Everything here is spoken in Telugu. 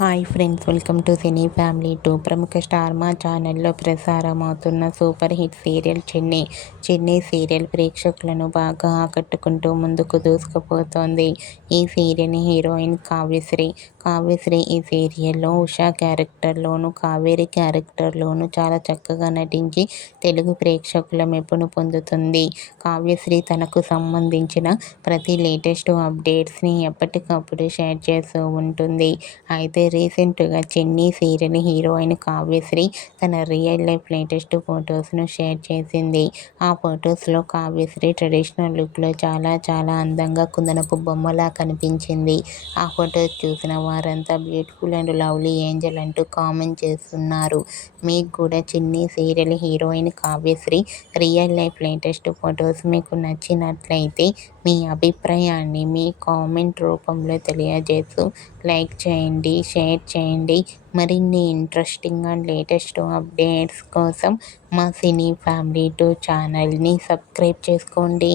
Hi friends, welcome to cine family 2. ప్రముఖ స్టార్ మా ఛానల్లో ప్రసారం అవుతున్న super hit serial Chennai serial ప్రేక్షకులను బాగా ఆకట్టుకుంటూ ముందుకు దూసుకుపోతోంది. ఈ సీరియల్ హీరోయిన్ కావ్యశ్రీ ఈ సీరియల్లో ఉషా క్యారెక్టర్లోనూ, కావేరి క్యారెక్టర్లోనూ చాలా చక్కగా నటించి తెలుగు ప్రేక్షకుల మెప్పును పొందుతుంది. కావ్యశ్రీ తనకు సంబంధించిన ప్రతి లేటెస్ట్ అప్డేట్స్ని ఎప్పటికప్పుడు షేర్ చేస్తూ ఉంటుంది. అయితే రీసెంట్గా చెన్నై సీరియల్ హీరోయిన్ కావ్యశ్రీ తన రియల్ లైఫ్ లేటెస్ట్ ఫొటోస్ను షేర్ చేసింది. ఆ ఫొటోస్లో కావ్యశ్రీ ట్రెడిషనల్ లుక్లో చాలా అందంగా కుందనపు బొమ్మలా కనిపించింది. ఆ ఫొటోస్ చూసిన వారంతా బ్యూటిఫుల్ అండ్ లవ్లీ ఏంజల్ అంటూ కామెంట్ చేస్తున్నారు. మీకు కూడా Chennai serial heroine Kavyasri real life latest photos మీకు నచ్చినట్లయితే మీ అభిప్రాయాన్ని మీ కామెంట్ రూపంలో తెలియజేస్తూ లైక్ చేయండి, షేర్ చేయండి. మరిన్ని ఇంట్రెస్టింగ్ అండ్ లేటెస్ట్ అప్డేట్స్ కోసం మా సినీ ఫ్యామిలీ 2 ఛానల్ని సబ్స్క్రైబ్ చేసుకోండి.